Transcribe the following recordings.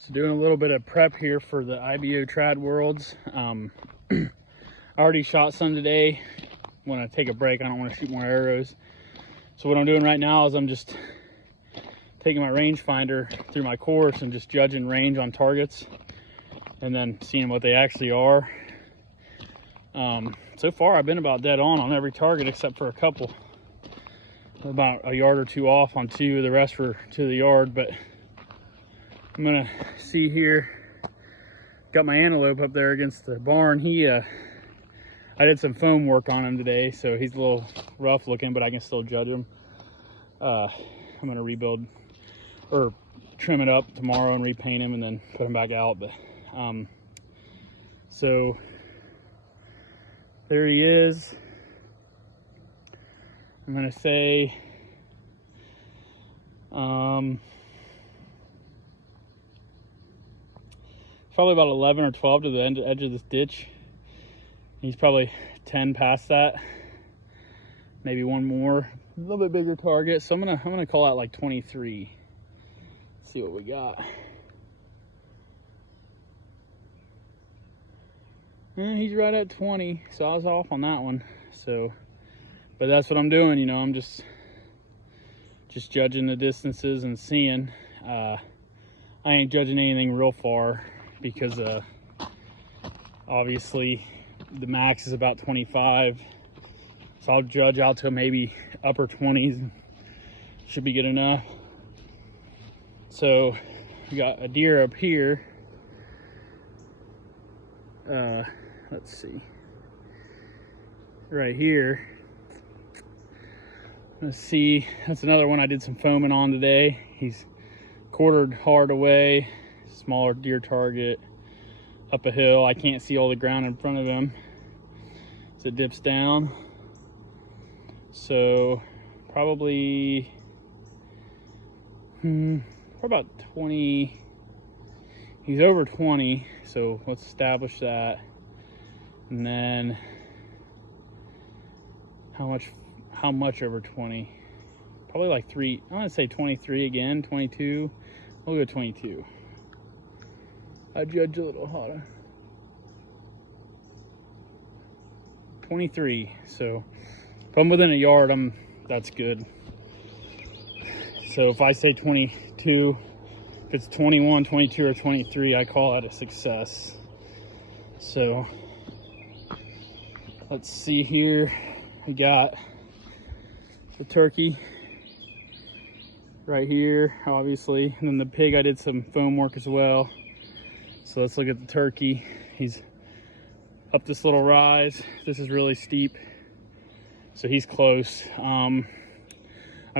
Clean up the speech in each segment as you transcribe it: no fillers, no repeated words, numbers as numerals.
So doing a little bit of prep here for the IBO Trad Worlds. I already shot some today. When I take a break, I don't want to shoot more arrows. So what I'm doing right now is I'm just taking my rangefinder through my course and just judging range on targets and then seeing what they actually are. So far I've been about dead on every target except for a couple. About a yard or two off on two, the rest were to the yard, but I'm gonna see here. Got my antelope up there against the barn. I did some foam work on him today, so he's a little rough looking, but I can still judge him. I'm gonna rebuild or trim it up tomorrow and repaint him and then put him back out. But so there he is. I'm gonna say probably about 11 or 12 to the edge of this ditch. He's probably 10 past that, maybe one more, a little bit bigger target. So I'm gonna call out like 23. Let's see what we got. He's right at 20, so I was off on that one. So, but that's what I'm doing, you know. I'm just judging the distances and seeing. I ain't judging anything real far because obviously the max is about 25, so I'll judge out to maybe upper 20s. Should be good enough. So we got a deer up here. Let's see, right here. Let's see, that's another one I did some foaming on today. He's quartered hard away, smaller deer target, up a hill. I can't see all the ground in front of him as it dips down. So probably about 20. He's over 20, so let's establish that. And then how much over 20? Probably like 3. I want to say 23 again, 22. We'll go 22. I judge a little harder. 23. So if I'm within a yard, that's good. So if I say 22, if it's 21, 22, or 23, I call that a success. So let's see here. We got the turkey right here, obviously, and then the pig. I did some foam work as well. So let's look at the turkey. He's up this little rise. This is really steep, so he's close. I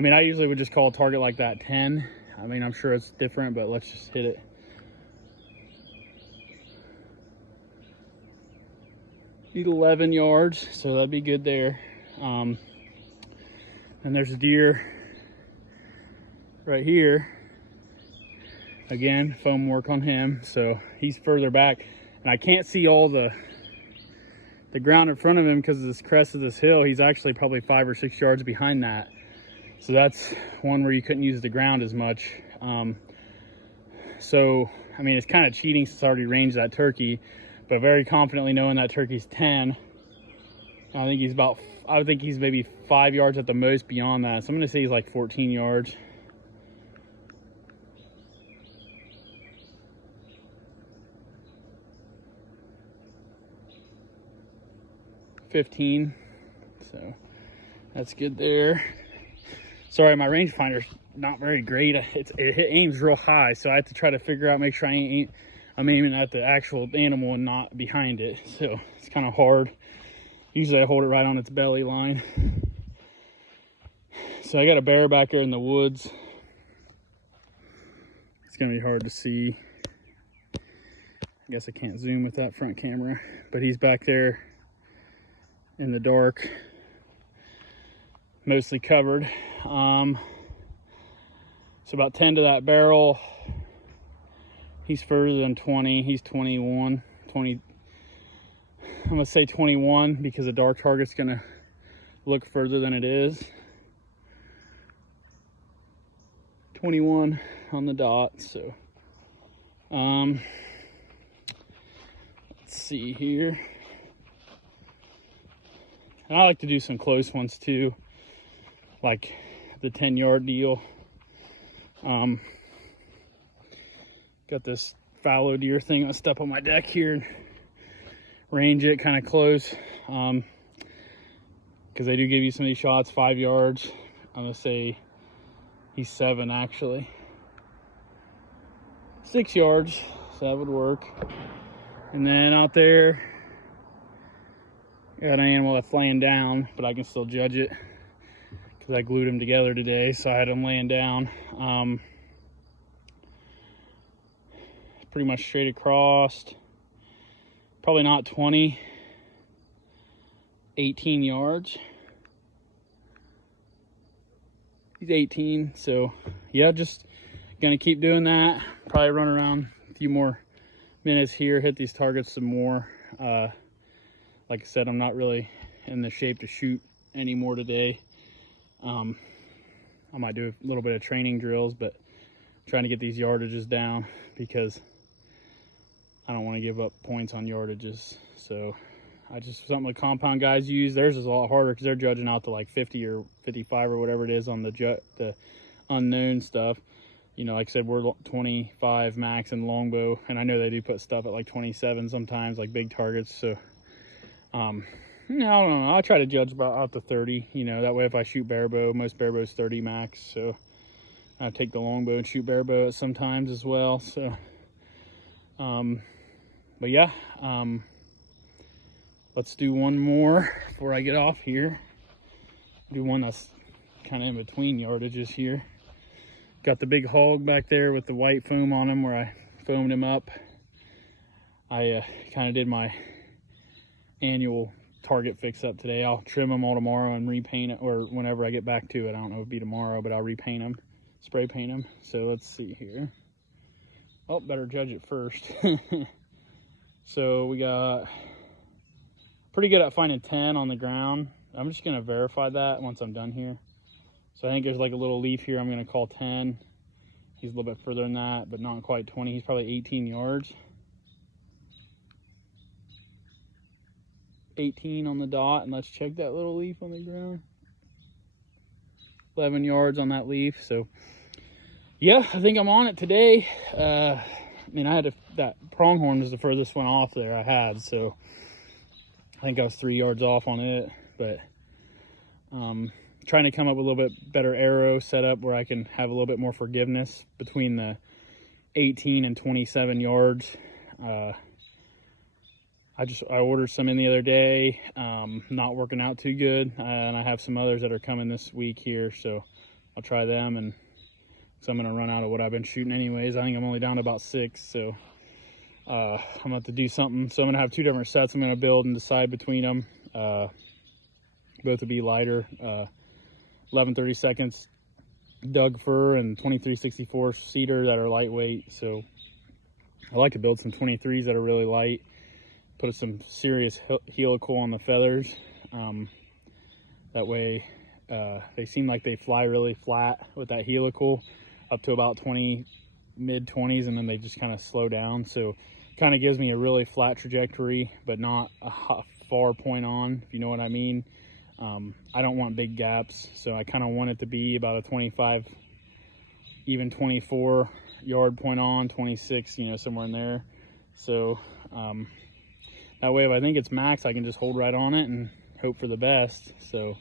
mean, I usually would just call a target like that 10. I mean, I'm sure it's different, but let's just hit it. Need 11 yards, so that'd be good there. And there's a deer right here. Again, foam work on him, so he's further back, and I can't see all the ground in front of him because of this crest of this hill. He's actually probably 5 or 6 yards behind that. So that's one where you couldn't use the ground as much. So I mean, it's kind of cheating since I already ranged that turkey, but very confidently knowing that turkey's 10. I would think he's maybe 5 yards at the most beyond that. So I'm gonna say he's like 14 yards. $15, so that's good there. Sorry, my rangefinder's not very great. It aims real high, so I have to try to figure out, make sure I'm aiming at the actual animal and not behind it. So it's kind of hard. Usually I hold it right on its belly line. So I got a bear back there in the woods. It's gonna be hard to see. I guess I can't zoom with that front camera, but he's back there in the dark, mostly covered. So about 10 to that barrel. He's further than 20. He's 21, 20. I'm gonna say 21 because a dark target's gonna look further than it is. 21 on the dot. So Let's see here. And I like to do some close ones too, like the 10-yard deal. Got this fallow deer thing I'll step on my deck here and range it kind of close, because they do give you some of these shots 5 yards. I'm gonna say he's 7, actually 6 yards, so that would work. And then out there, got an animal that's laying down, but I can still judge it because I glued them together today, so I had them laying down. Pretty much straight across, probably not 20, 18 yards. He's 18, so yeah, just gonna keep doing that. Probably run around a few more minutes here, hit these targets some more. Like I said, I'm not really in the shape to shoot anymore today. I might do a little bit of training drills, but I'm trying to get these yardages down because I don't want to give up points on yardages. So I just, something the compound guys use, theirs is a lot harder because they're judging out to like 50 or 55 or whatever it is on the unknown stuff. You know, like I said, we're 25 max in longbow, and I know they do put stuff at like 27 sometimes, like big targets. So no, I don't know. I try to judge about out to 30, you know, that way if I shoot barebow, most barebows 30 max. So I take the longbow and shoot barebow sometimes as well. So, but yeah, let's do one more before I get off here. Do one that's kind of in between yardages here. Got the big hog back there with the white foam on him where I foamed him up. I kind of did my annual target fix up today. I'll trim them all tomorrow and repaint it, or whenever I get back to it. I don't know if it'll be tomorrow, but I'll repaint them, spray paint them. So let's see here. Oh, better judge it first. So we got pretty good at finding 10 on the ground. I'm just gonna verify that once I'm done here. So I think there's like a little leaf here I'm gonna call 10. He's a little bit further than that, but not quite 20. He's probably 18 yards. 18 on the dot, and let's check that little leaf on the ground. 11 yards on that leaf. So yeah, I think I'm on it today. I mean, I had that pronghorn was the furthest one off there I had, so I think I was 3 yards off on it. But trying to come up with a little bit better arrow setup where I can have a little bit more forgiveness between the 18 and 27 yards. I ordered some in the other day, not working out too good, and I have some others that are coming this week here, so I'll try them. And so I'm gonna run out of what I've been shooting anyways. I think I'm only down to about 6, so I'm gonna have to do something. So I'm gonna have 2 different sets I'm gonna build and decide between them. Both will be lighter, 11/32 Doug fir and 2364 cedar that are lightweight. So I like to build some 23s that are really light, put some serious helical on the feathers. That way they seem like they fly really flat with that helical up to about 20, mid 20s, and then they just kind of slow down. So kind of gives me a really flat trajectory, but not a far point on, if you know what I mean. I don't want big gaps, so I kind of want it to be about a 25, even 24 yard point on, 26, you know, somewhere in there. So that way if I think it's max, I can just hold right on it and hope for the best. So,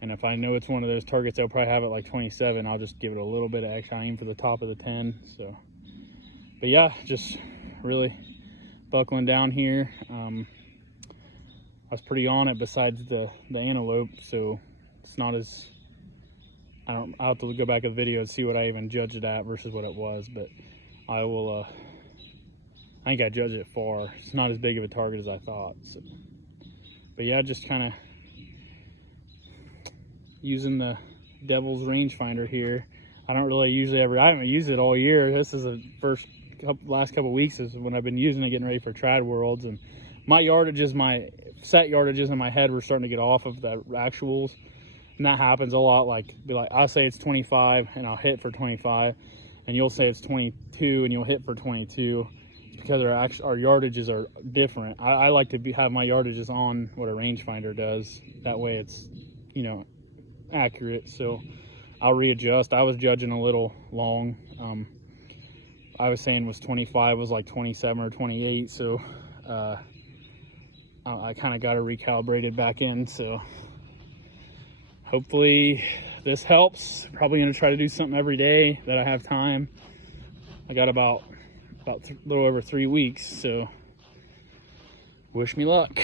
and if I know it's one of those targets I'll probably have it like 27, I'll just give it a little bit of extra aim for the top of the 10. So, but yeah, just really buckling down here. I was pretty on it besides the antelope, so it's not as, I'll have to go back at the video and see what I even judged it at versus what it was, but I will, I think I judged it far. It's not as big of a target as I thought. So, but yeah, just kind of using the Devil's rangefinder here. I don't really usually ever, I haven't used it all year. This is the last couple weeks is when I've been using it, getting ready for trad worlds. And my yardages, my set yardages in my head were starting to get off of the actuals. And that happens a lot. Like, I'll say it's 25 and I'll hit for 25. and you'll say it's 22 and you'll hit for 22. It's because our yardages are different. I like to have my yardages on what a rangefinder does. That way it's, you know, accurate. So I'll readjust. I was judging a little long. I was saying was 25, was like 27 or 28. So I kind of got it recalibrated back in. So hopefully this helps. Probably gonna try to do something every day that I have time. I got about a little over 3 weeks, so wish me luck.